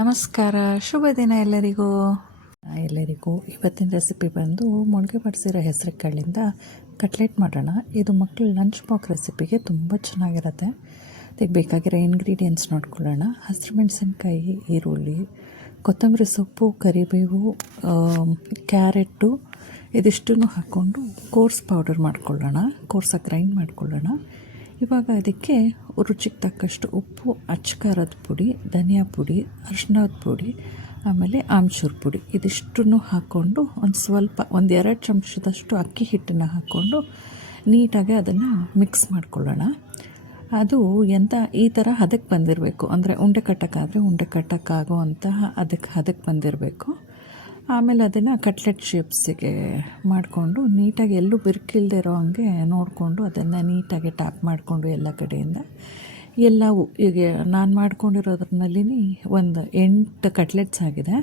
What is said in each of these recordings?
ನಮಸ್ಕಾರ, ಶುಭ ದಿನ ಎಲ್ಲರಿಗೂ. ಇವತ್ತಿನ ರೆಸಿಪಿ ಬಂದು ಮೊಳಕೆ ಬಡಿಸಿರೋ ಹೆಸರು ಕಾಳಿಂದ ಕಟ್ಲೆಟ್ ಮಾಡೋಣ. ಇದು ಮಕ್ಕಳು ಲಂಚ್ ಬಾಕ್ಸ್ ರೆಸಿಪಿಗೆ ತುಂಬ ಚೆನ್ನಾಗಿರುತ್ತೆ. ಅದಕ್ಕೆ ಬೇಕಾಗಿರೋ ಇಂಗ್ರೀಡಿಯೆಂಟ್ಸ್ ನೋಡ್ಕೊಳ್ಳೋಣ. ಹಸಿರು ಮೆಣಸಿನ್ಕಾಯಿ, ಈರುಳ್ಳಿ, ಕೊತ್ತಂಬರಿ ಸೊಪ್ಪು, ಕರಿಬೇವು, ಕ್ಯಾರೆಟು ಇದಿಷ್ಟನ್ನು ಹಾಕ್ಕೊಂಡು ಕೋರ್ಸ್ ಪೌಡರ್ ಮಾಡ್ಕೊಳ್ಳೋಣ, ಕೋರ್ಸಾಗಿ ಗ್ರೈಂಡ್ ಮಾಡ್ಕೊಳ್ಳೋಣ. ಇವಾಗ ಅದಕ್ಕೆ ರುಚಿಗೆ ತಕ್ಕಷ್ಟು ಉಪ್ಪು, ಅಚ್ಚಕಾರದ ಪುಡಿ, ಧನಿಯಾ ಪುಡಿ, ಅರಿಶಿಣದ ಪುಡಿ, ಆಮೇಲೆ ಆಮ್ಚೂರು ಪುಡಿ ಇದಿಷ್ಟನ್ನು ಹಾಕ್ಕೊಂಡು ಒಂದು 2 ಚಮಚದಷ್ಟು ಅಕ್ಕಿ ಹಿಟ್ಟನ್ನು ಹಾಕ್ಕೊಂಡು ನೀಟಾಗಿ ಅದನ್ನು ಮಿಕ್ಸ್ ಮಾಡ್ಕೊಳ್ಳೋಣ. ಅದು ಈ ಥರ ಹದಕ್ಕೆ ಬಂದಿರಬೇಕು, ಅಂದರೆ ಉಂಡೆ ಕಟ್ಟಕ್ಕಾಗೋ ಅಂತಹ ಹದಕ್ಕೆ ಬಂದಿರಬೇಕು. ಆಮೇಲೆ ಅದನ್ನು ಕಟ್ಲೆಟ್ ಶೇಪ್ಸಿಗೆ ಮಾಡಿಕೊಂಡು ನೀಟಾಗಿ ಎಲ್ಲೂ ಬಿರುಕಿಲ್ಲದೆ ಇರೋ ಹಂಗೆ ನೋಡಿಕೊಂಡು ಅದನ್ನು ನೀಟಾಗಿ ಟ್ಯಾಪ್ ಮಾಡಿಕೊಂಡು ಎಲ್ಲ ಕಡೆಯಿಂದ ಎಲ್ಲವೂ ಈಗ ನಾನು ಮಾಡ್ಕೊಂಡಿರೋದ್ರಲ್ಲಿ ಒಂದು 8 ಕಟ್ಲೆಟ್ಸ್ ಆಗಿದೆ.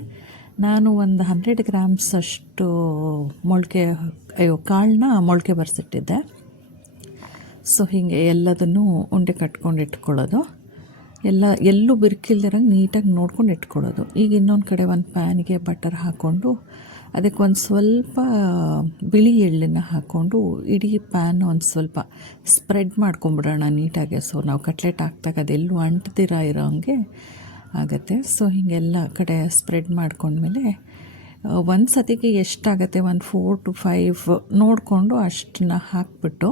ನಾನು ಒಂದು 100 ಗ್ರಾಮ್ಸ್ ಅಷ್ಟು ಕಾಳನ್ನ ಮೊಳಕೆ ಬರೆಸಿಟ್ಟಿದ್ದೆ. ಸೊ ಹೀಗೆ ಎಲ್ಲದನ್ನು ಉಂಡೆ ಕಟ್ಕೊಂಡು ಇಟ್ಕೊಳ್ಳೋದು, ಎಲ್ಲೂ ಬಿರುಕಿಲ್ದಿರಂಗೆ ನೀಟಾಗಿ ನೋಡ್ಕೊಂಡು ಇಟ್ಕೊಳ್ಳೋದು. ಈಗ ಇನ್ನೊಂದು ಕಡೆ ಒಂದು ಪ್ಯಾನಿಗೆ ಬಟರ್ ಹಾಕ್ಕೊಂಡು ಅದಕ್ಕೆ ಒಂದು ಸ್ವಲ್ಪ ಬಿಳಿ ಎಳ್ಳನ್ನು ಹಾಕ್ಕೊಂಡು ಇಡೀ ಪ್ಯಾನ್ ಒಂದು ಸ್ವಲ್ಪ ಸ್ಪ್ರೆಡ್ ಮಾಡ್ಕೊಂಬಿಡೋಣ ನೀಟಾಗಿ. ಸೊ ನಾವು ಕಟ್ಲೆಟ್ ಹಾಕ್ದಾಗ ಅದೆಲ್ಲೂ ಅಂಟ್ದಿರ ಇರೋ ಹಂಗೆ ಆಗುತ್ತೆ. ಸೊ ಹೀಗೆಲ್ಲ ಕಡೆ ಸ್ಪ್ರೆಡ್ ಮಾಡ್ಕೊಂಡ್ಮೇಲೆ ಒಂದು ಸತಿಗೆ ಎಷ್ಟಾಗುತ್ತೆ, ಒಂದು 4 to 5 ನೋಡಿಕೊಂಡು ಅಷ್ಟನ್ನ ಹಾಕ್ಬಿಟ್ಟು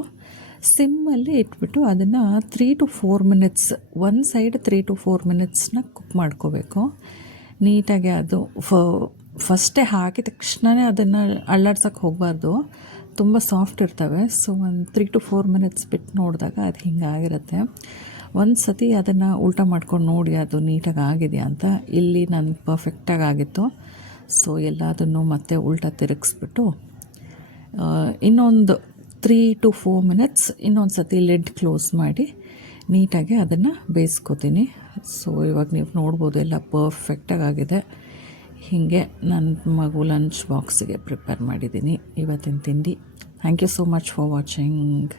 ಸಿಮ್ಮಲ್ಲಿ ಇಟ್ಬಿಟ್ಟು ಅದನ್ನು 3 to 4 ಮಿನಿಟ್ಸ್ ಒಂದು ಸೈಡ್ 3 to 4 ಮಿನಿಟ್ಸ್ನ ಕುಕ್ ಮಾಡ್ಕೋಬೇಕು ನೀಟಾಗಿ. ಅದು ಫಸ್ಟೇ ಹಾಕಿದ ತಕ್ಷಣವೇ ಅದನ್ನು ಅಳ್ಳಾಡ್ಸೋಕ್ಕೆ ಹೋಗಬಾರ್ದು, ತುಂಬ ಸಾಫ್ಟ್ ಇರ್ತವೆ. ಸೊ ಒಂದು 3 to 4 ಮಿನಿಟ್ಸ್ ಬಿಟ್ಟು ನೋಡಿದಾಗ ಅದು ಹಿಂಗಾಗಿರುತ್ತೆ. ಒಂದು ಸತಿ ಅದನ್ನು ಉಲ್ಟಾ ಮಾಡ್ಕೊಂಡು ನೋಡಿ ಅದು ನೀಟಾಗಿ ಆಗಿದೆಯಾ ಅಂತ. ಇಲ್ಲಿ ನನಗೆ ಪರ್ಫೆಕ್ಟಾಗಿ ಆಗಿತ್ತು. ಸೊ ಎಲ್ಲದನ್ನು ಮತ್ತೆ ಉಲ್ಟಾ ತಿರುಗಿಸ್ಬಿಟ್ಟು ಇನ್ನೊಂದು 3 to 4 ಮಿನಿಟ್ಸ್ ಇನ್ನೊಂದು ಸತಿ ಲಿಡ್ ಕ್ಲೋಸ್ ಮಾಡಿ ನೀಟಾಗಿ ಅದನ್ನು ಬೇಯಿಸ್ಕೊತೀನಿ. ಸೊ ಇವಾಗ ನೀವು ನೋಡ್ಬೋದು ಎಲ್ಲ ಪರ್ಫೆಕ್ಟಾಗಿ ಆಗಿದೆ. ಹೀಗೆ ನನ್ನ ಮಗು ಲಂಚ್ ಬಾಕ್ಸಿಗೆ ಪ್ರಿಪೇರ್ ಮಾಡಿದ್ದೀನಿ ಇವತ್ತಿನ ತಿಂಡಿ. Thank you so much for watching.